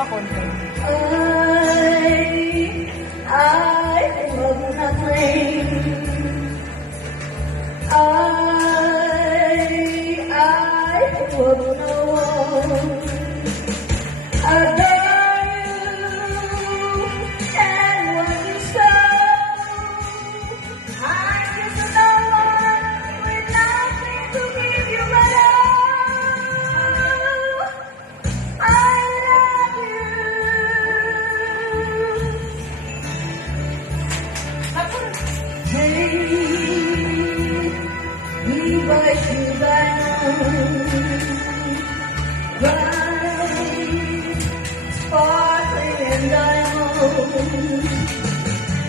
pa konti. I love nothing. I love no one. Adore you and what you sow. I'm just no one with nothing to give you but all. I love you. Hey.